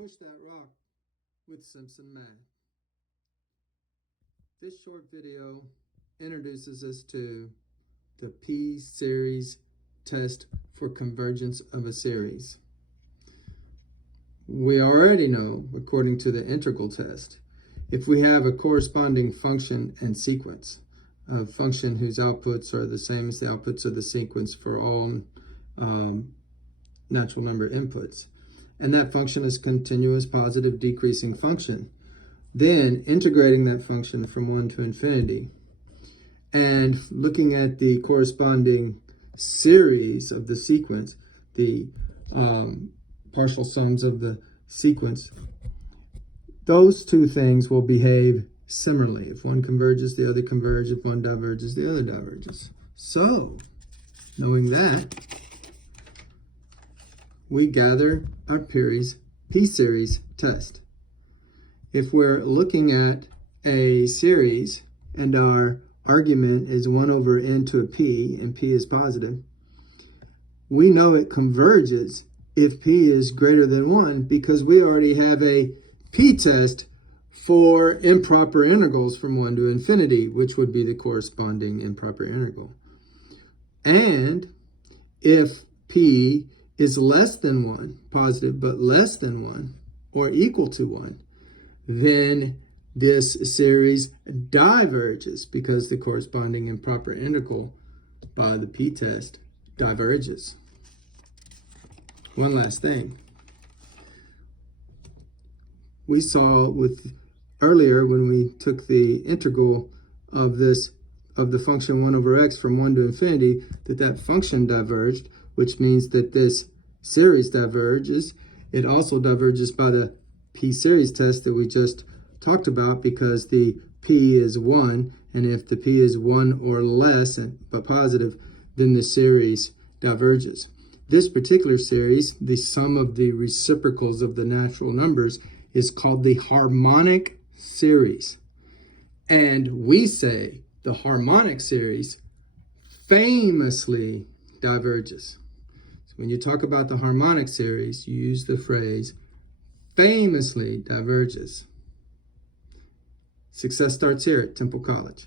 Push that rock with Simpson Math. This short video introduces us to the pSeries test for convergence of a series. We already know, according to the integral test, if we have a corresponding function and sequence, a function whose outputs are the same as the outputs of the sequence for all natural number inputs, and that function is continuous positive decreasing function, then integrating that function from 1 to infinity and looking at the corresponding series of the sequence, the partial sums of the sequence, those two things will behave similarly. If one converges, the other converges. If one diverges, the other diverges. So, knowing that, we gather our pSeries test. If we're looking at a series and our argument is 1 over n to a p, and p is positive, we know it converges if p is greater than 1 because we already have a p-test for improper integrals from 1 to infinity, which would be the corresponding improper integral. And if p is less than 1, positive, but less than 1, or equal to 1, then this series diverges because the corresponding improper integral by the p-test diverges. One last thing. We saw earlier when we took the integral of the function 1 over x from 1 to infinity, that function diverged, which means that this series diverges. It also diverges by the pSeries test that we just talked about because the p is 1, and if the p is 1 or less but positive, then the series diverges. This particular series, the sum of the reciprocals of the natural numbers, is called the harmonic series. And we say the harmonic series famously diverges. So when you talk about the harmonic series, you use the phrase famously diverges. Success starts here at Temple College.